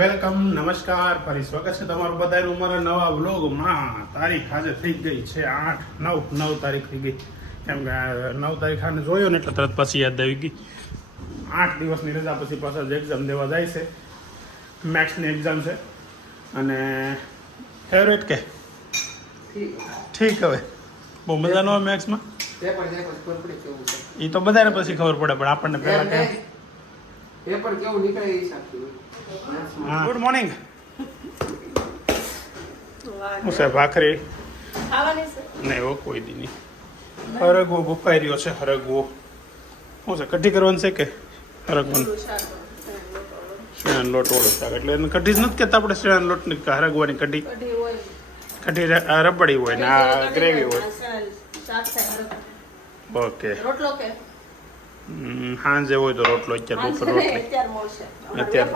Welcome, નમસ્કાર, ફરી સ્વાગત છે તમારું બધાનું મારા નવા વ્લોગમાં. તારીખ આજે થઈ ગઈ છે 9 તારીખ થઈ ગઈ. કેમ કે 9 તારીખ આને જોયો ને એટલે તરત પછી યાદ આવી ગઈ. 8 દિવસની રજા પછી પાછા જ એક્ઝામ દેવા જાય છે. મેથ્સની એક્ઝામ છે અને ફેવરેટ કે ઠીક. હવે બહુ મજા ન હોય મેથ્સમાં, એ તો બધાને પછી ખબર પડે, પણ આપણને પહેલા પેપર કેવું નીકળે એ હિસાબથી. Good morning. હું સાહેબ ભાખરી નહીં એવો કોઈ દી નહીં. હરગવો બફાઈ રહ્યો છે. હરગવો શું છે? કઢી કરવાનું છે કે હરગવાનું? શેણાનો લોટ વાળું શાક એટલે એને કઢી જ નથી કહેતા આપણે. શેણાનો લોટ ની હરગવાની કઢી. કઢી રબડી હોય ને આ ગ્રેવી હોય. ઓકે. સાંજે હોય તો રોટલો, અત્યારે બપોર રોટલી. અત્યારે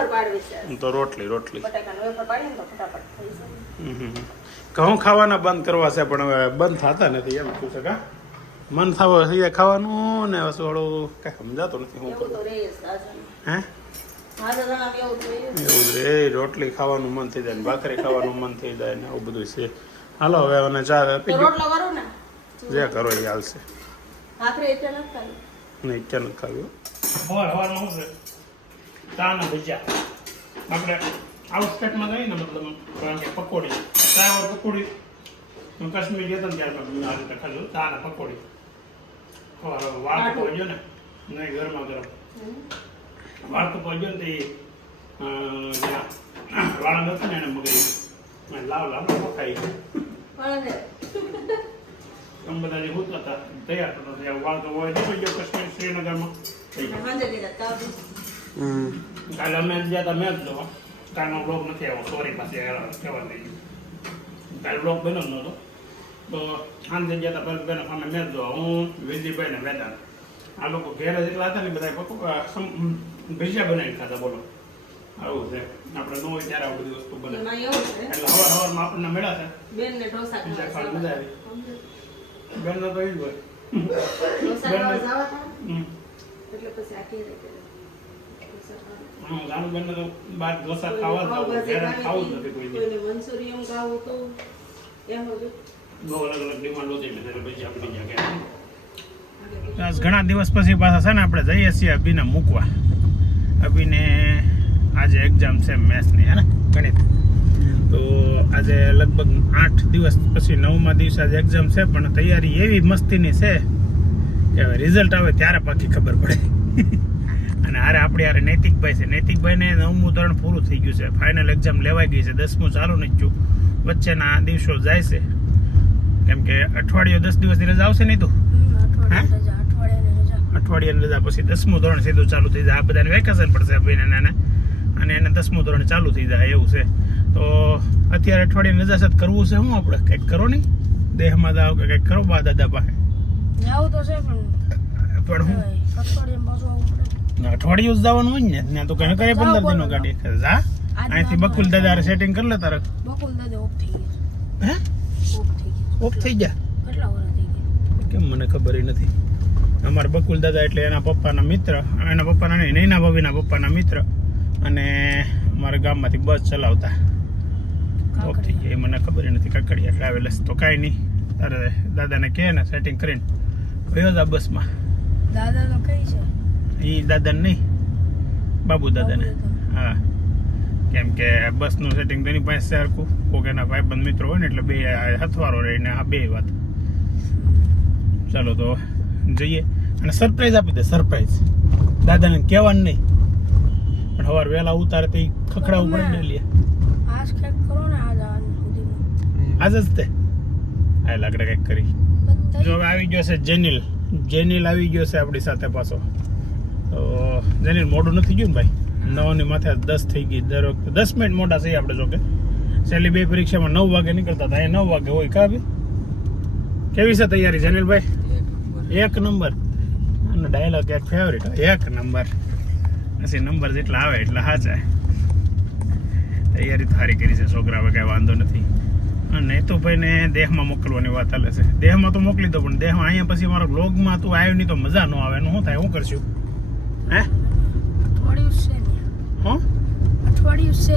તો રોટલી. ઘઉં ખાવાના બંધ કરવા છે પણ હવે બંધ થતા નથી. એમ શું છે કા મન થવા ખાવાનું ને થોડું કઈ સમજાતું નથી શું કરું. હે એવું જ રે. રોટલી ખાવાનું મન થઈ જાય ને ભાખરી ખાવાનું મન થઈ જાય ને આવું બધું છે. હાલો હવે અને ચા પી જે કરો એ હાલશે. નહીં ક્યાં નથી ખાવ્યું. સવારનું શું છે? ચાના ભજીયા. આપણે આઉટસ્ટેટમાં ગઈ ને મતલબ કારણ કે પકોડી, ચાવર પકોડી કાશ્મીર ગયા હતા ને ત્યારે આ રીતે ખાધું. ચાના પકોડી વાળ પકોડ્યો ને નહીં ગરમા ગરમ વાળ પકોડ્યો ને તે વાળા હતા ને એને મગરી લાવ ખાઈ આમ બધા જે હોતા હતા તૈયાર થતા હતા. વાળ તો હોય નીકળી ગયો કાશ્મીર શ્રીનગરમાં. કાલે અમે ગયા હતા મેચ જોવા. કાલનો બ્લોગ નથી આવ્યો, સોરી. પાસે કહેવા થઈ ગયું. કાલે બ્લોગ બન્યો જ નહોતો તો સાંજે ગયા હતા બસ બેનો સામે મેચ જોવા. હું વિજયભાઈ ને વેદાંત આ લોકો ઘેર જેટલા હતા ને બધા ભજીયા બનાવીને ખાતા. બોલો આવું છે. આપણે ન હોય ત્યારે આ બધી વસ્તુ બને એટલે સવારમાં આપણને મળ્યા છે. બીજા ખાવા મજા આવી. બેન તો એ જ હોય. બેન તો બાર ઢોસા ખાવા ખાવું જ નથી કોઈ. બહુ અલગ અલગ ડિમાન્ડ હોતી ને એટલે પછી આપણી જગ્યાએ ઘણા દિવસ પછી પાછા છે ને આપણે જઈએ છીએ અભિને મૂકવા. અભિને આજે એક્ઝામ છે મેથ્સની, હે ને ગણિત. તો આજે લગભગ 8 દિવસ પછી 9મા દિવસે આજે એક્ઝામ છે. પણ તૈયારી એવી મસ્તીની છે કે હવે રિઝલ્ટ આવે ત્યારે પાછી ખબર પડે. અને હારે આપણી હારે નૈતિકભાઈ છે. નૈતિકભાઈને 9મું ધોરણ પૂરું થઈ ગયું છે. ફાઇનલ એક્ઝામ લેવાઈ ગઈ છે. 10મું ચાલુ નથી થયું. વચ્ચેના દિવસો જાય છે કેમ કે અઠવાડિયું 10 દિવસની રજા આવશે નહીં તો અઠવાડિયાની રજા પછી 10મું ધોરણ સીધું ચાલુ થઈ જાય. આ બધાને વેકેશન પડશે ભાઈને અને એને 10મું ધોરણ ચાલુ થઈ જાય એવું છે. તો અત્યારે અઠવાડિયાની રજા સાથે કરવું છે. શું આપણે કંઈક કરો નહીં દેહમાં જાવ કે કંઈક કરો બા દાદા પાસે. પણ હું અઠવાડિયું જ જવાનું હોય ને ત્યાં તો કઈ કરે 15 દિનો ગાડી જા. અહીંથી બકુલ દાદા સેટિંગ કરી લે તારે. ઓફ થઈ ગયા કેમ મને ખબર નથી. અમારા બકુલ દાદા એટલે એના પપ્પાના મિત્ર, એના પપ્પાના નહીં નૈના ભાભીના પપ્પાના મિત્ર, અને અમારા ગામમાંથી બસ ચલાવતા ઓફ થઈ ગયા. એ મને ખબર નથી. કકડિયા ટ્રાવેલર્સ તો કાંઈ નહીં. તારે દાદાને કહે ને સેટિંગ કરીને ગયો જા બસમાં. દાદા તો કઈ છે? એ દાદાને નહીં, બાબુ દાદાને. હા, કેમ કે બસનું સેટિંગ તેની પાસે સરખું કોક એના ભાઈબંધ મિત્રો હોય ને એટલે બે હથવારો રહીને આ બે વાત. ચાલો તો જઈએ અને સરપ્રાઈઝ આપી દે. સરપ્રાઈઝ દાદાને કહેવાનું નહીં પણ સવાર વહેલા ઉતારે તો ખખડાવું પડે ને. લે આજ જ તે આ લાકડે કંઈક કરી. જો હવે આવી ગયો છે જેનિલ. જેનિલ આવી ગયો છે આપણી સાથે પાછો. તો જેનિલ મોડું નથી ગયું ને ભાઈ. 9ની માથે 10 થઈ ગઈ. દર વખતે 10 મિનિટ મોટા છીએ આપણે. જોકે છેલ્લી 2 પરીક્ષામાં 9 વાગે નીકળતા હતા. અહીંયા 9 વાગે હોય. કા ભાઈ કેવી છે તૈયારી જેનિલભાઈ? 1 નંબર. અને ડાયલોગ એક ફેવરિટ 1 નંબર. પછી નંબર જેટલા આવે એટલા સાચા. તૈયારી સારી કરી છે છોકરા. હવે કાંઈ વાંધો નથી. અને તો ભાઈને દેહમાં મોકલવાની વાત ચાલે છે. દેહમાં તો મોકલી દો પણ દેહમાં અહીંયા પછી મારા બ્લોગમાં તું આવ્યો નહીં તો મજા ન આવે. એનું શું થાય? શું કરશું? હે અઠવાડિયું છે ને? હા અઠવાડિયું છે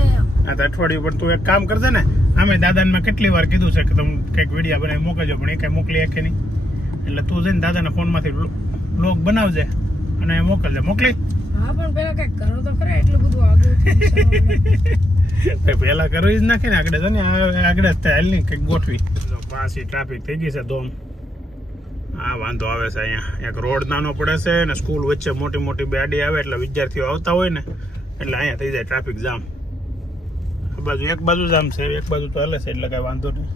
આ તો અઠવાડિયું પર તું એક કામ કરજે ને, અમે દાદાને મેં કેટલી વાર કીધું છે કે તમે કંઈક વિડીયો બનાવી મોકલજો, પણ એ કંઈ મોકલી શકે નહીં. એટલે તું જઈને દાદાના ફોનમાંથી વ્લોગ બનાવજે અને મોકલજે. મોકલી હા પણ પેલા કઈક કરો તો ખરા, એટલું બધું આગળ પહેલા કરવું જ નાખે ને, આગળ છે ને આગળ જ હાલ નહીં કંઈક ગોઠવી. પાછી ટ્રાફિક થઈ ગઈ છે ધોમ. હા વાંધો આવે છે અહીંયા, એક રોડ નાનો પડે છે ને સ્કૂલ વચ્ચે મોટી મોટી ગાડી આવે એટલે વિદ્યાર્થીઓ આવતા હોય ને એટલે અહીંયા થઈ જાય ટ્રાફિક જામ. આ બાજુ એક બાજુ જામ છે, એક બાજુ તો હાલે છે એટલે કાંઈ વાંધો નહીં.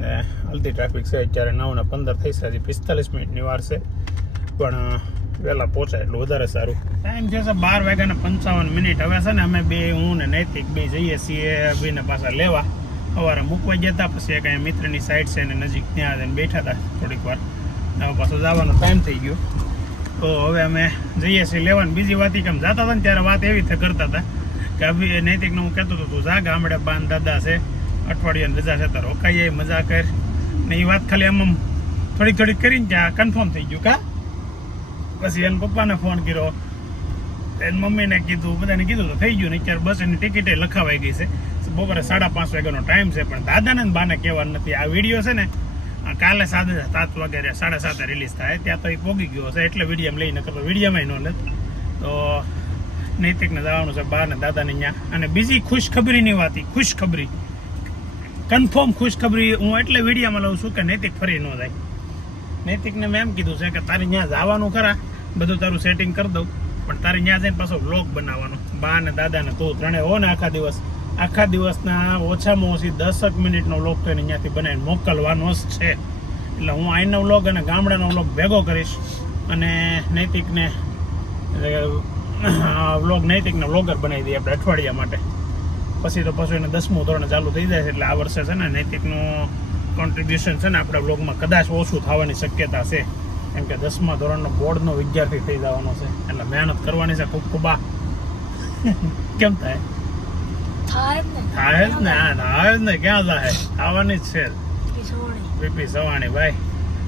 ને હાલતી ટ્રાફિક છે અત્યારે 9:15 થઈ છે, હજી 45 મિનિટની વાર છે, પણ વહેલા પહોંચાય એટલું વધારે સારું. ટાઈમ છે 12:55. હવે છે ને અમે બે, હું ને નૈતિક બે જઈએ છીએ બેને પાછા લેવા. સવારે મૂકવા ગયા હતા, પછી એક અહીંયા મિત્રની સાઈડ છે ને નજીક ત્યાં જઈને બેઠા હતા થોડીક વાર. હવે પાછો જવાનો ટાઈમ થઈ ગયો તો હવે અમે જઈએ છીએ લેવાનું. બીજી વાત કેમ જતા હતા ને ત્યારે વાત એવી રીતે કરતા હતા કે અભી નૈતિકને હું કહેતો હતો તું જા ગામડે બાન દાદા છે, અઠવાડિયાની રજા છે તો રોકાઈએ, મજા કર ને. એ વાત ખાલી આમ થોડીક કરીને ત્યાં કન્ફર્મ થઈ ગયું. કા પછી એને પપ્પાને ફોન કર્યો, એને મમ્મીને કીધું, બધાને કીધું તો થઈ ગયું ને. અત્યારે બસ એની ટિકિટે લખાવાઈ ગઈ છે. બપોરે 5:30 વાગ્યાનો ટાઈમ છે, પણ દાદાને બાને કહેવાનું નથી. આ વિડીયો છે ને કાલે 7 વાગે 7:30 રિલીઝ થાય, ત્યાં તો એ પોગી ગયો હશે એટલે વિડીયો લઈને કરતો, વિડીયોમાં ન લે. તો નૈતિકને જવાનું છે બા ને દાદાને ત્યાં. અને બીજી ખુશખબરીની વાત, ખુશખબરી કન્ફર્મ ખુશખબરી હું એટલે વિડીયોમાં લઉં છું કે નૈતિક ફરી ન જાય. નૈતિકને મેં એમ કીધું છે કે તારે ત્યાં જવાનું ખરા, બધું તારું સેટિંગ કરી દઉં, પણ તારે ત્યાં જઈને પાછો વ્લોગ બનાવવાનો. બા ને દાદાને તું ત્રણે હો ને આખા દિવસના ઓછામાં ઓછી 10 મિનિટનો વ્લોગ તો એને ત્યાંથી બનાવીને મોકલવાનો જ છે. એટલે હું અહીંનો વ્લોગ અને ગામડાનો વ્લોગ ભેગો કરીશ અને નૈતિકને નૈતિકને વ્લોગર બનાવી દઈએ આપણે અઠવાડિયા માટે. પછી તો પાછું એને 10મું ધોરણ ચાલુ થઈ જાય છે એટલે આ વર્ષે છે ને નૈતિકનું કોન્ટ્રીબ્યુશન છે ને આપણા બ્લોગમાં કદાચ ઓછું થવાની શક્યતા છે, કેમ કે 10મા ધોરણનો બોર્ડનો વિદ્યાર્થી થઈ જવાનો છે એટલે મહેનત કરવાની છે ખૂબ ખૂબ. કેમ થાય થાય જ ને, ક્યાં જાય, આવવાની જ છે. પીપી સવાણી ભાઈ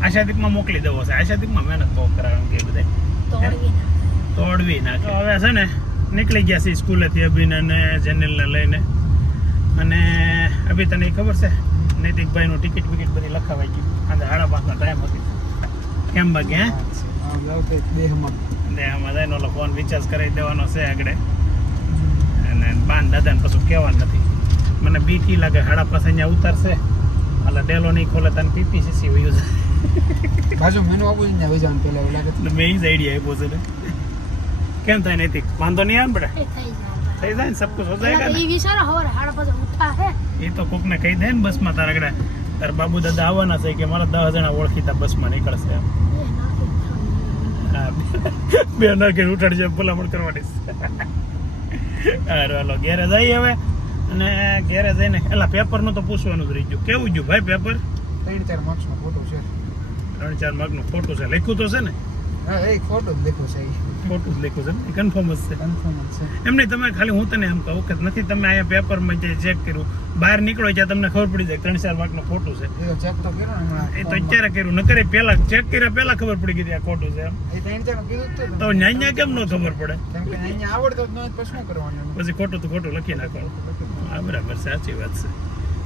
આશાદીપમાં મોકલી દેવો છે. આશાદીપમાં મહેનત બહુ કરાવે કે બધા તોડવી નાખે. હવે છે ને નીકળી ગયા છે સ્કૂલેથી અભિને અને જેનિલને લઈને. અને અભી તને ખબર છે નૈતિકભાઈનું ટિકિટ વિકિટ બધી લખાવાઈ ગઈ. આજે 5:30 ટાઈમ હતી. કેમ બાકી દેહમાં જઈને ઓલો ફોન રિચાર્જ કરાવી દેવાનો છે આગળ. અને બાન દાદાને પાછું કહેવાનું નથી. મને બીકી લાગે 5:30 અહીંયા ઉતારશે, એટલે ડેલો નહીં ખોલે તને પીપીસીસી વયું જાય બાજુ મેનુ આપું ને વજાન પેલા એવું લાગે. એટલે મેં જ આઈડિયા આપ્યો છે. કેમ થાય નૈતિક? વાંધો નહીં આવે બેટા, થઈ જાય ને સબ કુછ હો જાયગા ને. એ તો કોકને કહી દે ને બસમાં તારા બાબુ દાદા આવવાના છે કે મારા 10 જણા ઓળખીતા બસમાં નીકળશે. હા, 2 નાખીને ઉઠાડજે, ભલામણ કરવાની. અરે હાલો ઘેરે જઈએ હવે. અને ઘેરે જઈને એલા પેપરનું તો પૂછવાનું જ રહી ગયું. કેવું ગયું ભાઈ પેપર? 3-4 માર્ક્સનો ફોટો છે. 3-4 માર્કનું ફોટો છે. લખ્યું તો છે ને? હા એ ફોટો જ લખ્યો છે. ફોટો જ લખ્યું છે, કન્ફર્મ જ છે. કન્ફર્મ જ છે. એમ નહીં, તમે ખાલી હું તને એમ કહું કે નથી તમે અહીંયા પેપરમાં જે ચેક કર્યું, બહાર નીકળો ત્યાં તમને ખબર પડી જાય 3-4 માર્કનો ફોટો છે. એ ચેક તો કર્યો ને હમણાં. એ તો અત્યારે કર્યું, ન કરે પહેલા ચેક કર્યા પહેલા ખબર પડી ગઈ આ ખોટું છે એમ. એ 3-4 કીધું જ તો ન્યા કેમ ન ખબર પડે? કેમ કે અહીંયા આવડતો જ ન હોય તો શું કરવાનું? પછી ખોટું તો ખોટું લખી નાખવાનું. હા બરાબર, સાચી વાત છે.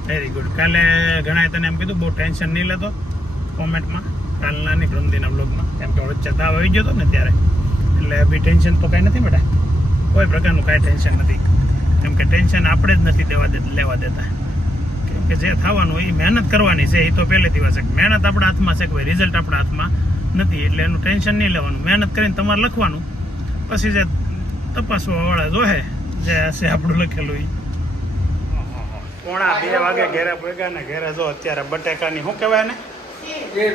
Very good. કાલે ઘણાએ તને એમ કીધું બહુ ટેન્શન નહીં લેતો કોમેન્ટમાં, કાલના ની પ્રમદીના બ્લોગમાં, કેમ કે વચ્ચે તાવ આવી ગયો હતો ને ત્યારે. એટલે બી ટેન્શન તો કાંઈ નથી બેટા, કોઈ પ્રકારનું કાંઈ ટેન્શન નથી. કેમ કે ટેન્શન આપણે જ નથી લેવા દેતા. કેમ કે જે થવાનું એ મહેનત કરવાની છે. એ તો પહેલેથી વાત છે, મહેનત આપણા હાથમાં છે, કોઈ રિઝલ્ટ આપણા હાથમાં નથી. એટલે એનું ટેન્શન નહીં લેવાનું, મહેનત કરીને તમારે લખવાનું. પછી જે તપાસવાવાળા જોહે જે હશે આપણું લખેલું એ. 1:45 વાગે ઘેરે ભેગા ને ઘેરે જો અત્યારે બટેકાની શું કહેવાય ને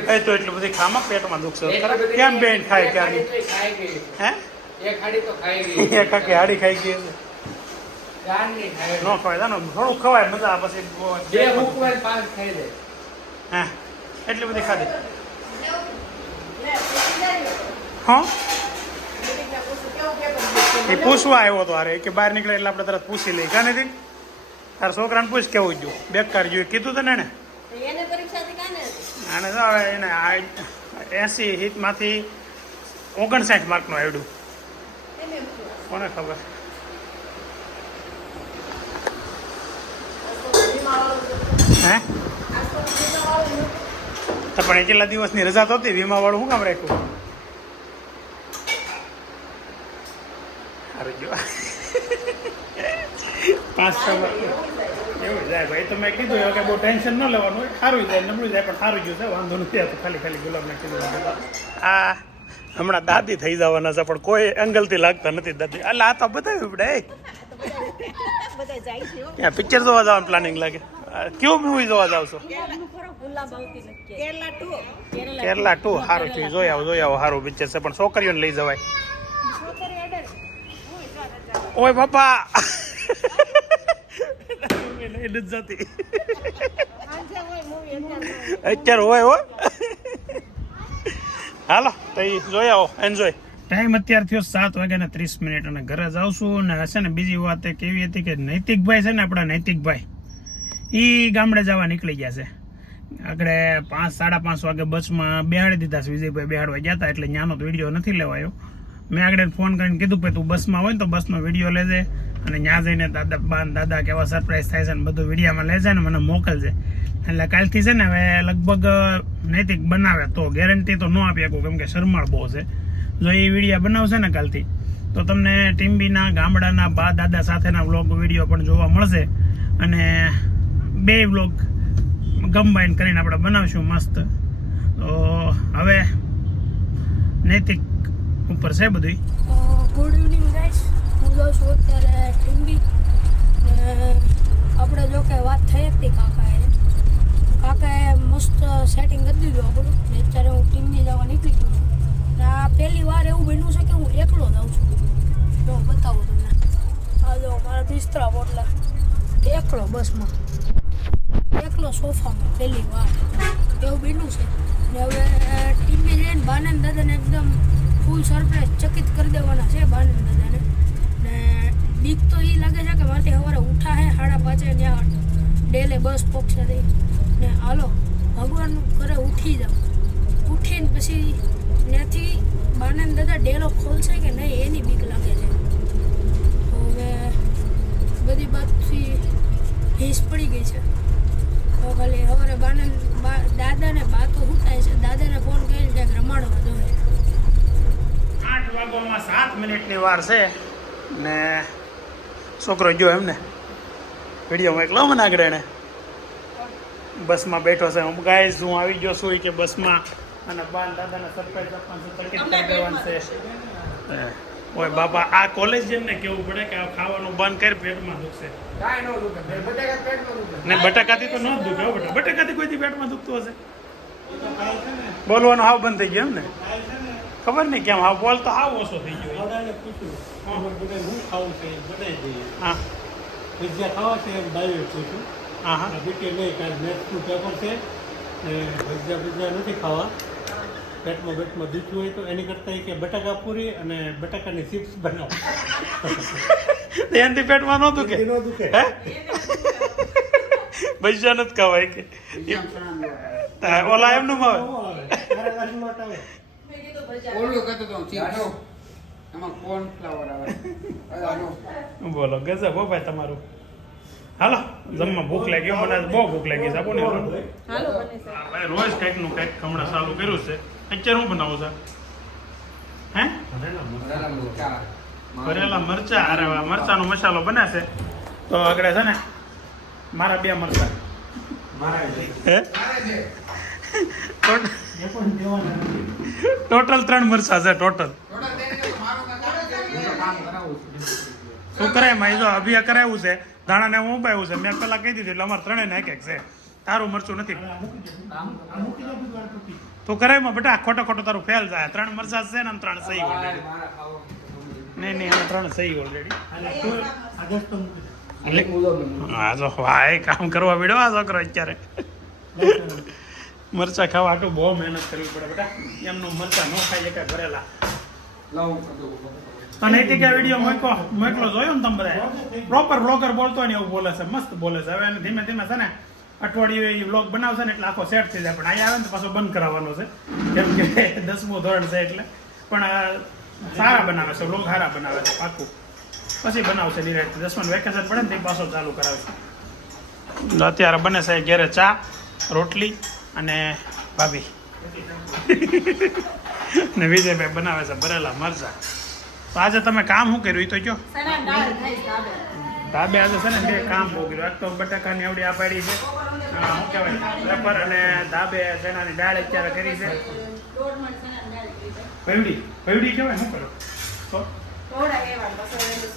એ તો એટલી બધી ખામાં પેટમાં દુખશે. કેમ બેન ખાય ક્યાંની? હે એક આખી હાડી ખાઈ ગઈ નો ખવાય ને, થોડું ખવાય મજા. પછી હે એટલી બધી ખાધી? હા એ પૂછવા આવ્યો હતો. અરે કે બહાર નીકળે એટલે આપણે તરત પૂછી લઈએ. કાં નથી તારા છોકરાને પૂછ કેવું જોયું બેકાર જોયું કીધું તને એને? આને જો એને 80 માંથી 59 માર્કનું આવડ્યું. કોને ખબર? હે તો પણ કેટલા દિવસની રજા તો હતી વીમા વાળું શું કામ રાખ્યું સારું જો 5-6 એવું જાય ભાઈ તો મેં કીધું કે બહુ ટેન્શન ન લેવાનું હોય સારું જાય નબળું જાય પણ સારું ગયું છે વાંધો નથી આવતો ખાલી ગુલાબને કીધું આ હમણાં દાદી થઈ જવાના છે પણ કોઈ એંગલથી લાગતા નથી દાદી એટલે આ તો બતાવ્યું પડે ત્યાં પિક્ચર જોવા જવાનું પ્લાનિંગ લાગે કેવું મૂવી જોવા જાવ છો કેરલા 2 સારું છે જોઈ આવો સારું પિક્ચર છે પણ છોકરીઓને લઈ જવાય ઓય બાપા અત્યારે હોય હો હાલો તો એ જોઈ આવો એન્જોય ટાઈમ અત્યારે થયો 7:30 અને ઘરે જાઉં છું ને હશે ને બીજી વાત એક એવી હતી કે નૈતિકભાઈ છે ને આપણા નૈતિકભાઈ એ ગામડે જવા નીકળી ગયા છે આગળ 5-5:30 વાગે બસમાં બેહાડી દીધા છે વિજયભાઈ બેહાડવા ગયા હતા એટલે ત્યાંનો તો વિડીયો નથી લેવાયો મેં આગળ ફોન કરીને કીધું કે તું બસમાં હોય ને તો બસનો વિડીયો લેજે અને ત્યાં જઈને દાદા કેવા સરપ્રાઈઝ થાય છે ને બધું વિડીયામાં લેજે ને મને મોકલજે એટલે કાલથી છે ને હવે લગભગ નૈતિક બનાવે તો ગેરંટી તો ન આપી શકું કેમ કે શરમાળ બહુ છે જો એ વિડીયા બનાવશે ને કાલથી તો તમને ટીમ્બીના ગામડાના બા દાદા સાથેના વ્લોગ વિડીયો પણ જોવા મળશે અને 2 વ્લોગ કમ્બાઈન કરીને આપણે બનાવશું મસ્ત તો હવે નૈતિક ઉપર છે બધું ગુડ ઇવનિંગ ગાઈસ હું જાઉં છું અત્યારે ટીમ્બી આપણે જો કે વાત થઈ હતી કાકાએ મસ્ત સેટિંગ કરી દીધું આપણું ને અત્યારે હું ટીમ્બી જવા નીકળી ગયો છું ને આ પહેલી વાર એવું બન્યું છે કે હું એકલો જાઉં છું જો બતાવું તમને આ જો મારા બિસ્તરા પોટલા એકલો બસમાં એકલો સોફામાં પહેલી વાર એવું બન્યું છે ને હવે ટીમ્બી જઈને બાનંદ દાદાને એકદમ ફૂલ સરપ્રાઈઝ ચકિત કરી દેવાના છે બાનંદ દાદાને ને બીક તો એ લાગે છે કે મારાથી સવારે ઉઠા હે 5:30 ત્યાં ડેલે બસ પહોંચશે ને હાલો ભગવાન કરે ઉઠી જાવ ઉઠીને પછી ત્યાંથી બાનંદ દાદા ડેલો ખોલશે કે નહીં એની બીક લાગે છે તો હવે બધી બાતથી હીસ પડી ગઈ છે તો ખાલી સવારે બાનંદ દાદાને બા તો ઉઠાય છે દાદાને ફોન કરીને ક્યાંક રમાડવા જોઈએ 8 વાગવામાં 7 મિનિટની વાર છે ને છોકરો ગયો એમને વિડીયોમાં એકલો મને આગળ એને બસમાં બેઠો છે હું ગાઈસ હું આવી ગયો છું કે બસમાં અને બાન દાદાને સરપ્રાઈઝ આપવાનું છે તકીદ કરી દેવાનું છે ઓય બાપા આ કોલેજ જેમને કેવું પડે કે આ ખાવાનું બંધ કરી પેટમાં દુખશે ને બટાકાથી તો ન જ દુખે બેટા બટાકાથી કોઈથી પેટમાં દુખતું હશે બોલવાનું હાવ બંધ થઈ ગયો એમ ને ખબર નહીં કેમ હાવ બોલ તો હાવ ઓછો થઈ ગયો હા પીઝા ખાવા છે એમ ડાયટ છું હા બીટી નહીં કાંઈ મેથનું પેપર છે પીઝા નથી ખાવા પેટમાં દુખ્યું હોય તો એની કરતાં કે બટાકા પૂરી અને બટાકાની ચિપ્સ બનાવો એનાથી પેટમાં ન દુખે ન દુખે હે પૈસા નથી ખાવાય કે ઓલા એમનું આવે ઓલું કહેતો તો ચીજો એમાં કોર્નફ્લાવર આવે બોલો ગજબ હો ભાઈ તમારું હાલો જમવા ભૂખ લાગી મને બહુ ભૂખ લાગી છે આપો ને ભાઈ રોજ કંઈક નું કંઈક હમણાં ચાલુ કર્યું છે અત્યારે હું બનાવું છે હે ભરેલા મરચા અરે વાહ મરચાનો મસાલો બનાશે તો આગળ છે ને મારા 2 મરચા હે ટોટલ 3 મરચા છે ટોટલ શું કરાય માં જો અભિયા કરાવ્યું છે ધાણાને હું ઉભાયું છે મેં પેલા કહી દીધું એટલે અમારે 3 ને 1 છે તારું મરચું નથી તો કરાયમાં બેટા ખોટો તારું ફેલ જાય 3 મરચા છે ને 3 સહી ઓલરેડી નહીં આમ 3 સહી ઓલરેડી હા જો ભાઈ કામ કરવા પડ્યો આ છોકરો અત્યારે મરચા ખાવા હાટું બહુ મહેનત કરવી પડે બેટા એમનું મરચા ન ખાઈ કાંઈ ભરેલા અને એક વિડીયો મોકલો જોયો ને તમે બધા પ્રોપર બ્લોગર બોલતો હોય ને એવું બોલે છે મસ્ત બોલે છે હવે એને ધીમે ધીમે છે ને અઠવાડિયે વ્લોગ બનાવશે ને એટલે આખો સેટ થઈ જાય પણ અહીંયા આવે ને તો પાછો બંધ કરાવવાનો છે કેમ કે 10મું ધોરણ છે એટલે પણ સારા બનાવે છે વ્લોગ સારા બનાવે છે પાકું પછી બનાવશે નિરાંત 10માનું વેકેશન પડે ને તે પાછો ચાલુ કરાવશે અત્યારે બને છે ઘેરે ચા રોટલી અને ભાભી ને વિજયભાઈ બનાવે છે ભરેલા મરચા. તો આજે તમે કામ શું કર્યું એ તો જો ધાબે આજે છે ને બે કામ બહુ કર્યું. એક તો બટાકાની આવડી આ પાડી છે શું કહેવાય પેપર અને ધાબે ચણાની દાળ અત્યારે કરી છે. પૈવડી કહેવાય શું કરો તો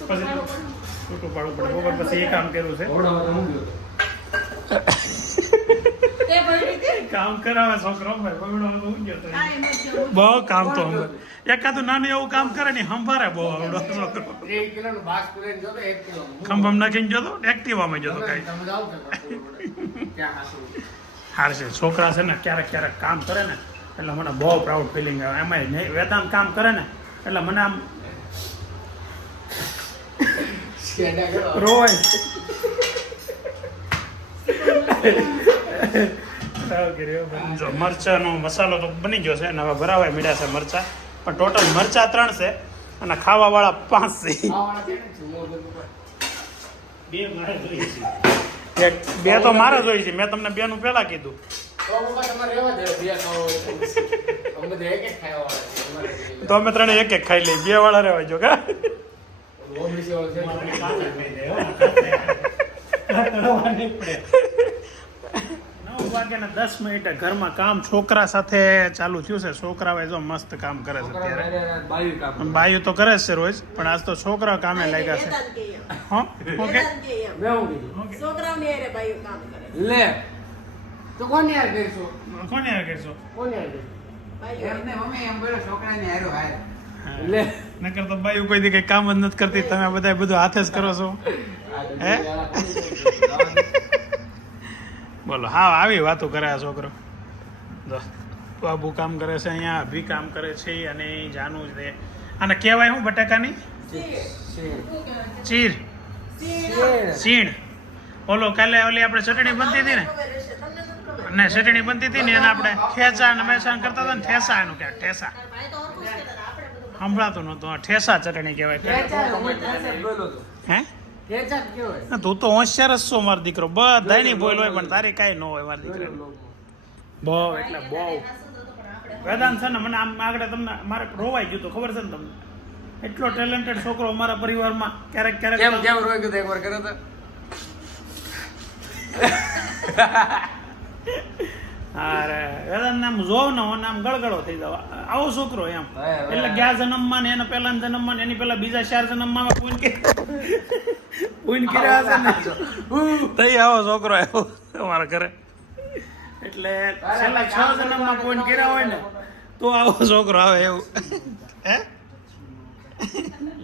પછી છૂટું પાડવું પડે. બપોર પછી એ કામ કર્યું છે. કામ કરાવે છોકરો બહુ કામ તો એકાદું નાનું એવું કામ કરે ને સંભારે બહુ આવડો છોકરો. ખંભમ નાખીને જોતો એક્ટિવામાં જોતો કઈ હાર છે. છોકરા છે ને ક્યારેક ક્યારેક કામ કરે ને એટલે મને બહુ પ્રાઉડ ફિલિંગ આવે. એમાં વેદાંત કામ કરે ને એટલે મને આમ રોય. જો મરચાનો મસાલો તો બની ગયો છે અને હવે ભરાવાય મીઠા છે મરચા. પણ ટોટલ મરચા 3 છે અને ખાવા વાળા 5 છે. બે તો મારે જોઈએ છે. મેં તમને 2 નું પેલા કીધું. તો અમે 3 એક ખાઈ લઈએ. 2 વાળા રહેવા જો કા 10 મિનિટે ઘરમાં કામ છોકરા સાથે ચાલુ થયું છે. છોકરાઓ જો મસ્ત કામ કરે છે અત્યારે. બાયું તો કરે છે રોજ પણ આજ તો છોકરા કામે લાગ્યા છે. હા ઓકે લે તો કોણ યાર કરશો કોને યાર કરશો એમને મમ્મી એમ બોલો છોકરાને હારો હાર લે નકર તો બાયું કોઈ દી કઈ કામ જ નથી કરતી. તમે બધા બધું હાથે જ કરો છો હે બોલો. હા આવી વાતો કરે આ છોકરો. બાબુ કામ કરે છે અહીંયા, અભી કામ કરે છે અને જાનું જ દે. અને કહેવાય શું બટાકાની ચીર સીણ. ઓલો કાલે ઓલી આપણે ચટણી બનતી હતી ને ચટણી બનતી હતી ને એને આપણે ઠેસા ને મેસાન કરતા હતા ને ઠેસા એનું ક્યાંક ઠેસા સંભળાતું નહોતું. ઠેસા ચટણી કહેવાય. હે તું તો હોશિયાર જ છો મારો દીકરો. બધા નહીં બોલ હોય પણ તારી કાંઈ ન હોય મારી દીકરા. બહુ એટલે બહુ વેદાંત છે ને મને આમ આગળ તમને મારે રોવાઈ ગયું હતું ખબર છે ને તમને. એટલો ટેલેન્ટેડ છોકરો અમારા પરિવારમાં ક્યારેક ક્યારેક કેમ રોઈ ગયો એકવાર કર્યો તો અરે વેદાંત નામ જોવ ને હું નામ ગળગળો થઈ જાવ. આવો છોકરો એમ એટલે ગયા જન્મમાં ને એના પહેલા જન્મમાં ને એની પહેલા બીજા 4 જન્મમાં પૂન કર્યા હશે ને તઈ આવો છોકરો આવ્યો અમારા ઘરે. એટલે છેલ્લા 6 જન્મમાં પૂન કર્યા હોય ને તો આવો છોકરો આવે એવું. હે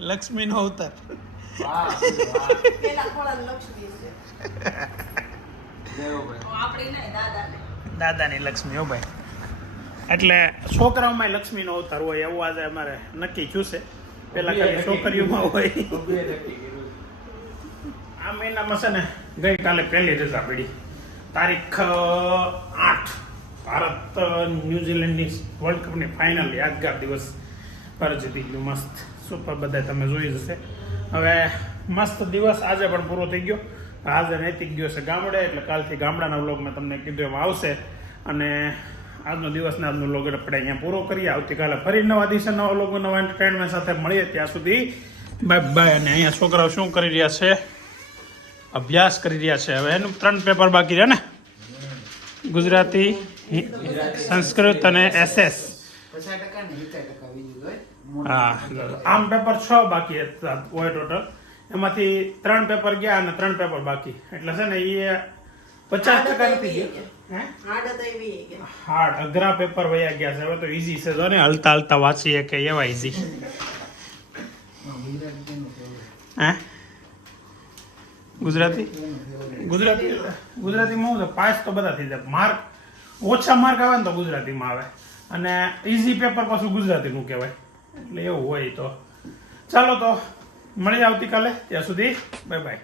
લક્ષ્મી નો અવતાર. દાદાની લક્ષ્મી હો ભાઈ. એટલે છોકરાઓમાં લક્ષ્મીનો અવતાર હોય એવું આજે અમારે નક્કી થયું છે. પેલા ખાલી છોકરીઓમાં હોય. આ મહિનામાં છે ને ગઈકાલે પહેલી રજા પડી તારીખ 8 ભારત ન્યુઝીલેન્ડની વર્લ્ડ કપની ફાઇનલ યાદગાર દિવસ પર જીતી ગયું મસ્ત સુપર. બધા તમે જોઈ જશે. હવે મસ્ત દિવસ આજે પણ પૂરો થઈ ગયો. આજે નૈતિક ગયો છે ગામડે એટલે કાલથી ગામડાના વ્લોગ મેં તમને કીધું એમાં આવશે. અને આજનો દિવસ ને આજનો વ્લોગ આપણે અહીંયા પૂરો કરીએ. આવતીકાલે ફરી નવા દિવસે નવા વ્લોગ નવા એન્ટરટેનમેન્ટ સાથે મળીએ. ત્યાં સુધી બાય બાય. અને અહીંયા છોકરાઓ શું કરી રહ્યા છે? અભ્યાસ કરી રહ્યા છે. હવે એનું 3 પેપર બાકી છે ને ગુજરાતી સંસ્કૃત અને SS. હા આમ પેપર 6 બાકી હોય ટોટલ. એમાંથી 3 પેપર ગયા અને 3 પેપર બાકી. એટલે છે ને એ 50% નથી ગયા. હાર્ડ અઘરા પેપર વયા ગયા છે. હવે તો ઈઝી છે. જો ને હલતા હલતા વાંચીએ કે એવા ઈઝી. હે ગુજરાતીમાં શું છે પાસ તો બધા થઈ જાય. માર્ક ઓછા માર્ક આવે ને તો ગુજરાતીમાં આવે અને ઈઝી પેપર પાછું ગુજરાતીનું કહેવાય. એટલે એવું હોય. તો ચાલો તો મળીએ આવતીકાલે. ત્યાં સુધી બાય બાય.